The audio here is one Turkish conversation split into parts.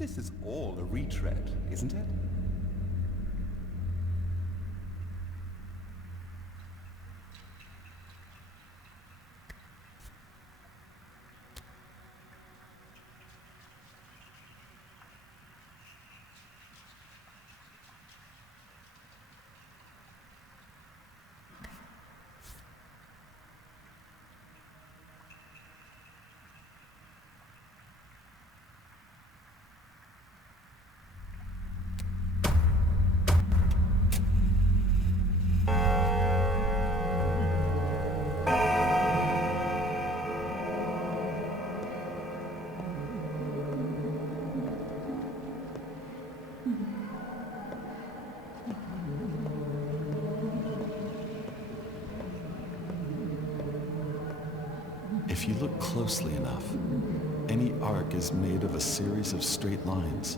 This is all a retread, isn't it? If you look closely enough, any arc is made of a series of straight lines.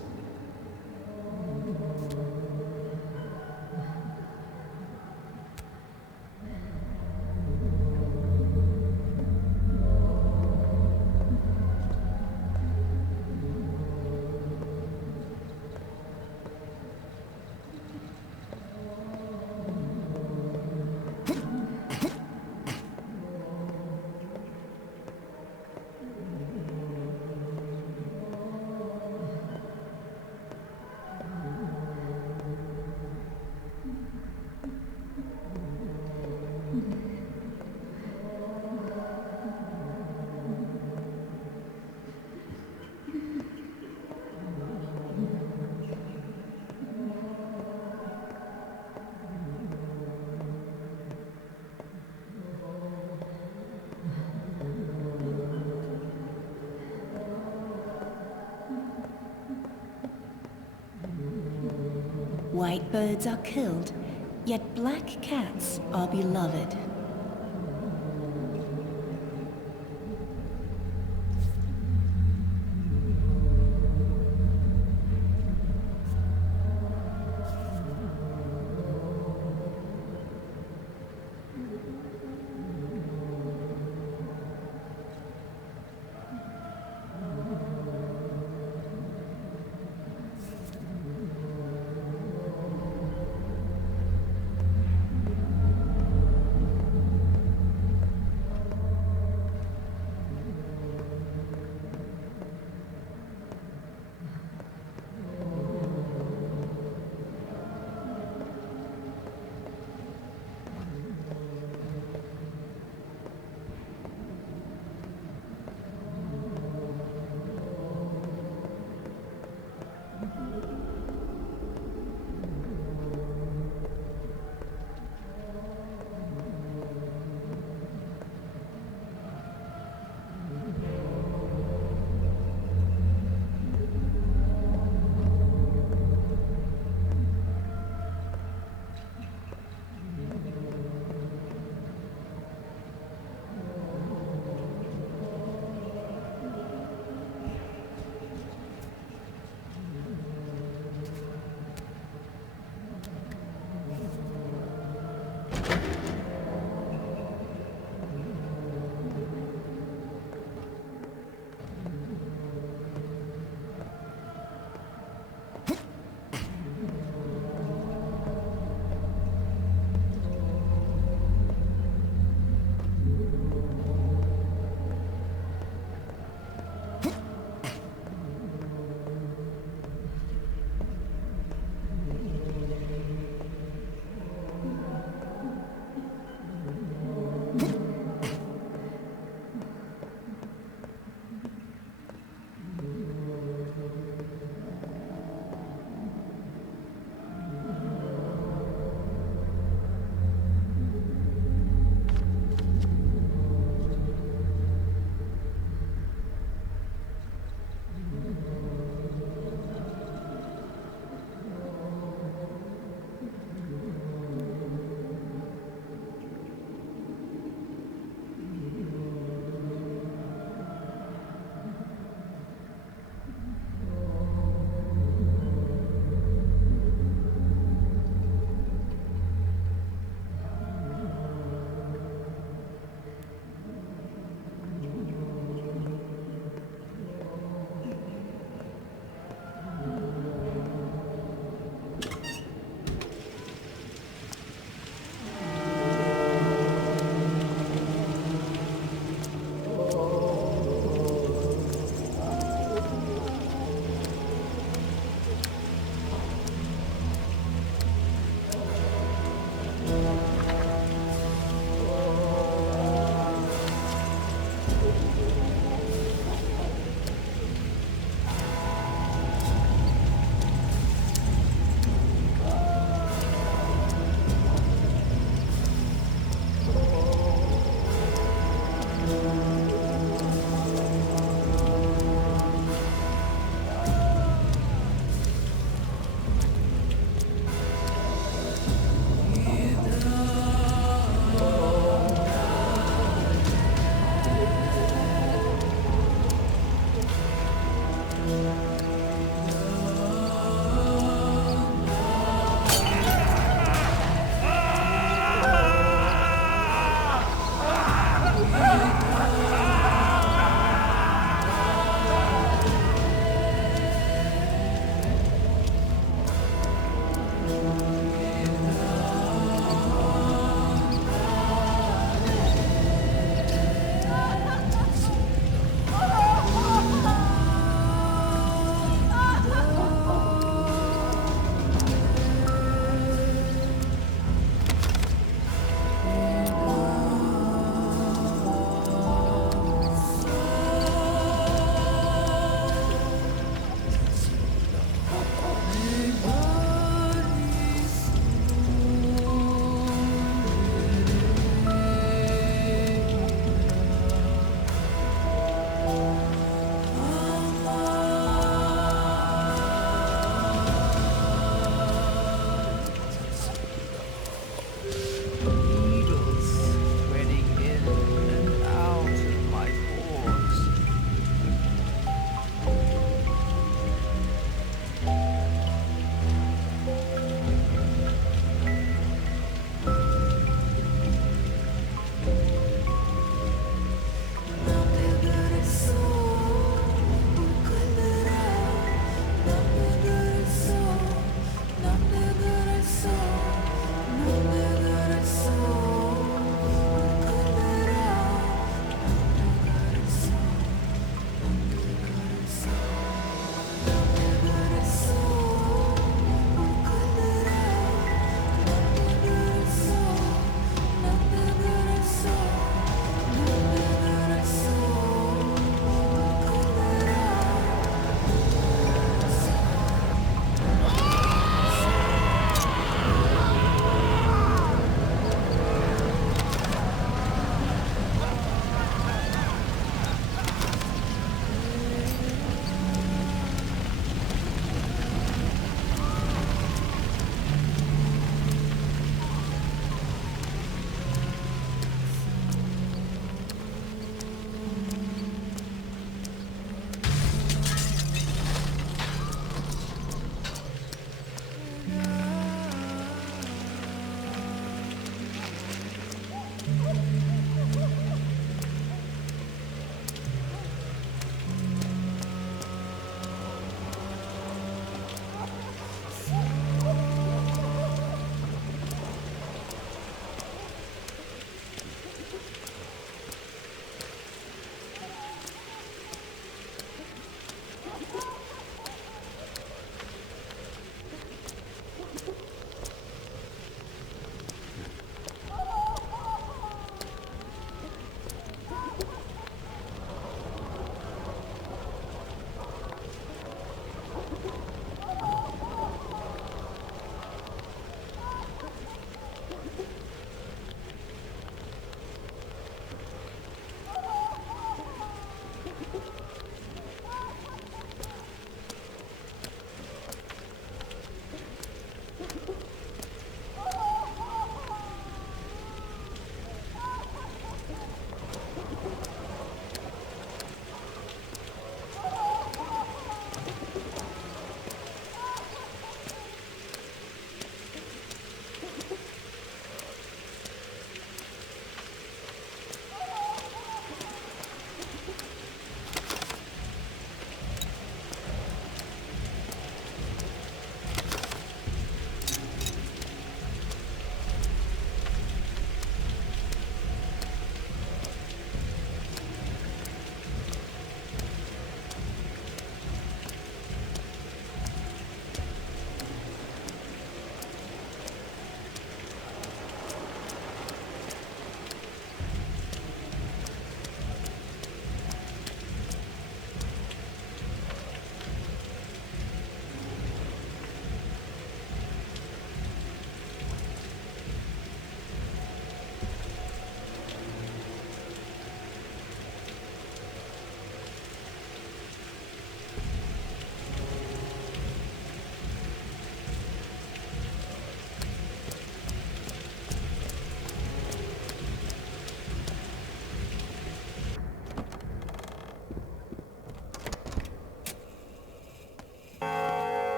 White birds are killed, yet black cats are beloved.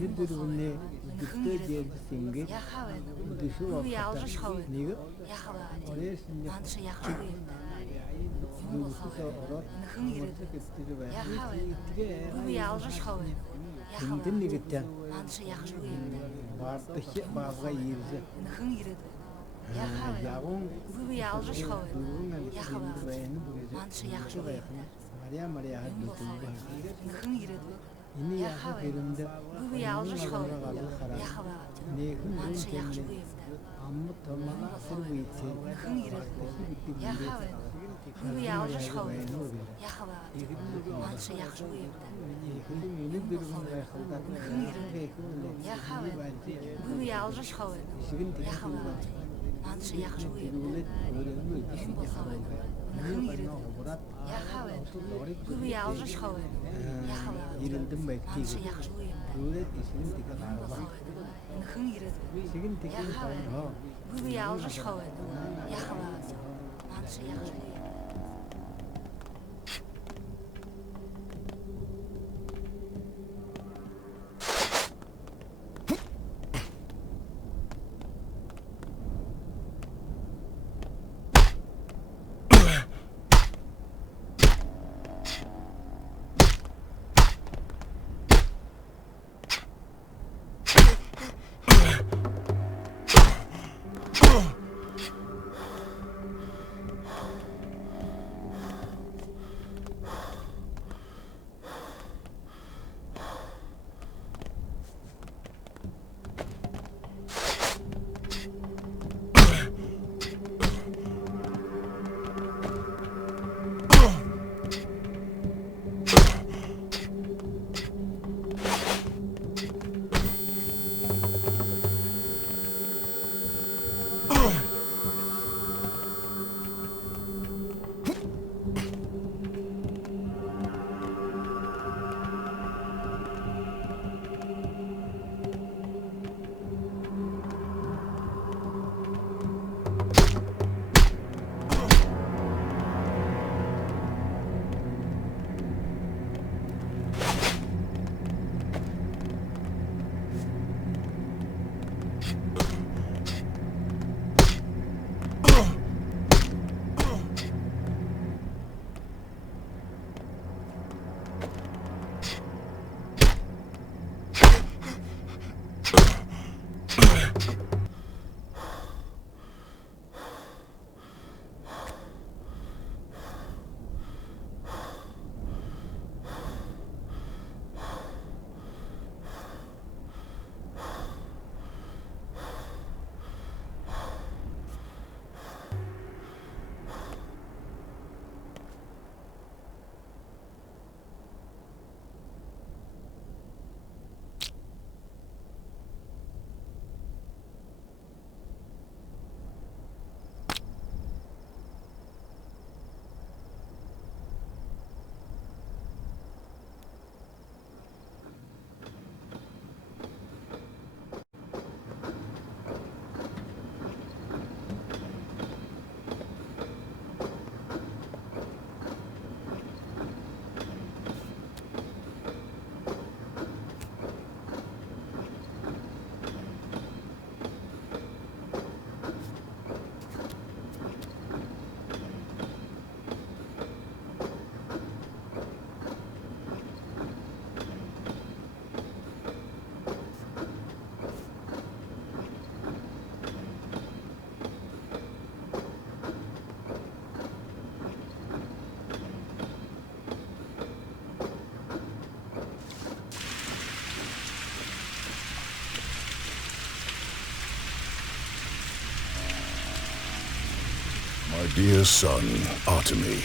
Yıldırımını gitti geldi singe. Dışı vakıta. Niye? Oraya şimdi duygusu da orat. Orta gitti ve. Şimdi ne gitti? Vartışı bazı yiyecek. Yağın duyguğun alışverişi beğeni bulacak. Maria Maria hadi duygu. Ini ya filmde ne hın amma tamam sır bu için yeni bir gün ayakta Şirin Yirildim belki. Böyle işin tika var. Şirin tika var. My dear son, Artemy,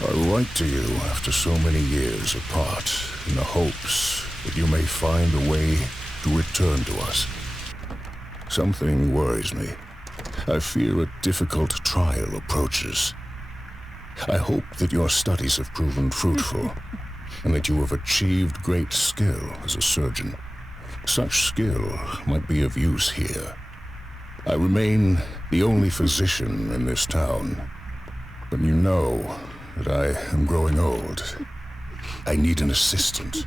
I write to you after so many years apart in the hopes that you may find a way to return to us. Something worries me. I fear a difficult trial approaches. I hope that your studies have proven fruitful. and that you have achieved great skill as a surgeon. Such skill might be of use here. I remain the only physician in this town, but you know that I am growing old. I need an assistant.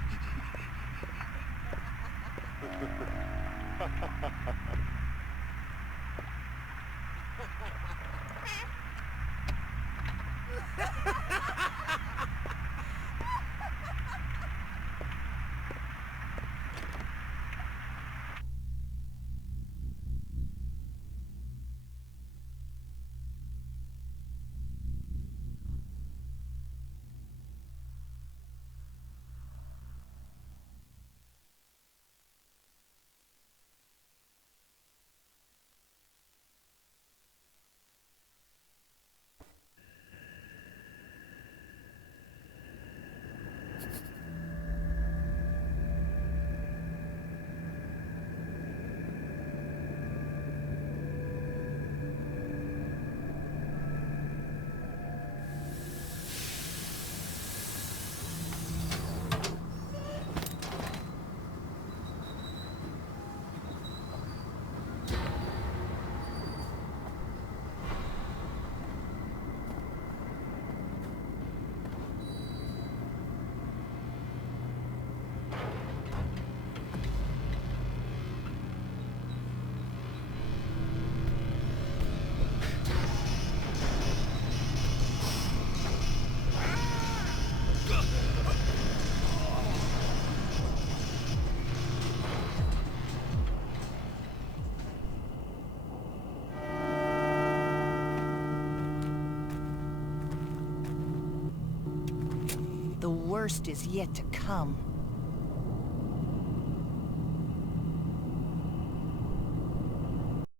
Worst is yet to come.